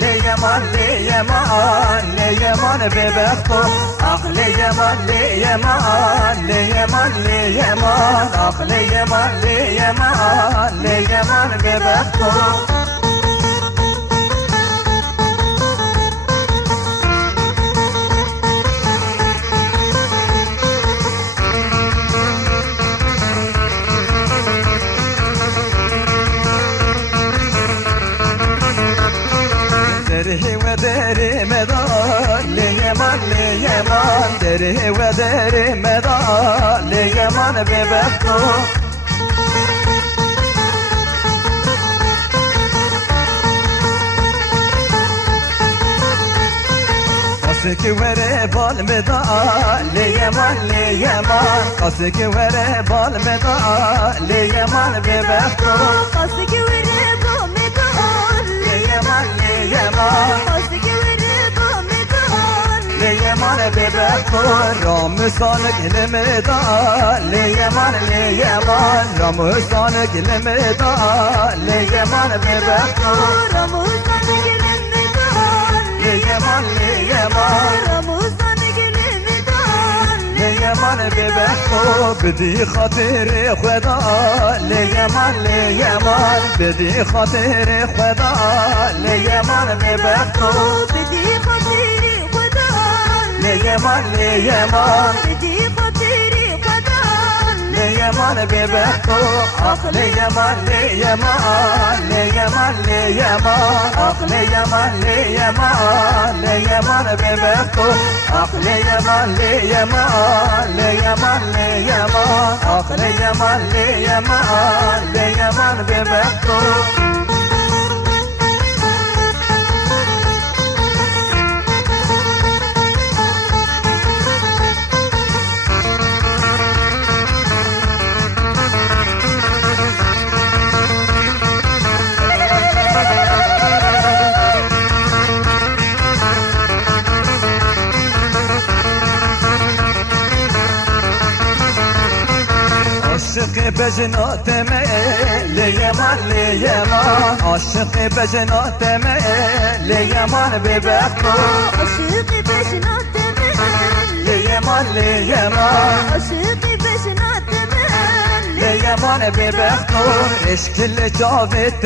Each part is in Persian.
yaman yaman yaman bebekto aklı yaman yaman yaman yaman aklı yaman yaman yaman bebekto دره و دره مدار لیمان لیمان دره و دره مدار لیمان ببکو قصك وره بال مدار لیمان لیمان قصك وره بال مدار لیمان ببکو قصدك ورضا مدار لیمان لیمان لیمان ببکو رامستان گلمدار لیمان لیمان رامستان گلمدار لیمان ببکو رموزان گلمدار لیمان لیمان رموزان گلمدار لیمان ببکو بدی خاطر خدا لیمان لیمان بدی خاطر خدا لیمان ببکو بدي خاطري خدا لیمان لیمان بدي خاطري خدا لیمان ببکو عقل یمان لیمان لیمان لیمان عقل یمان لیمان لیمان ببکو عقل یمان لیمان لیمان لیمان عقل یمان لیمان لیمان ببکو عاشق بجنات لیمان لیمان عاشق بجنات لیمان ببکو عشق بشنات من لیمان لیمان عشق بشنات من لیمان ببکو رشکل جاوت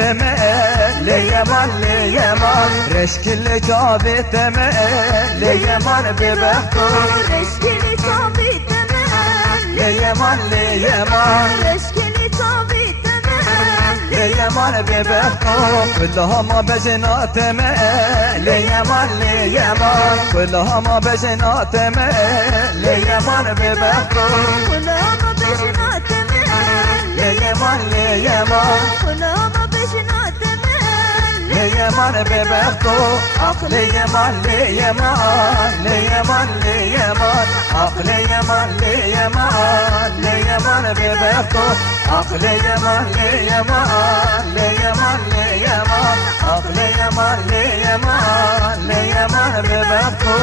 لیمان لیمان رشکل جاوت لیمان ببکو رشكلي صابت من لیمان لیمان رشكلي صابت من لیمان ببکو كلها ما بجنات لیمان لیمان كلها ما بجنات لیمان ببکو كلها ما بشنات من لیمان لیمان كلها ما بشنات من لیمان ببکو عقل یمان لیمان لیمان لیمان عقل یمان لیمان لیمان ببکو عقل یمان لیمان لیمان لیمان عقل یمان لیمان لیمان ببکو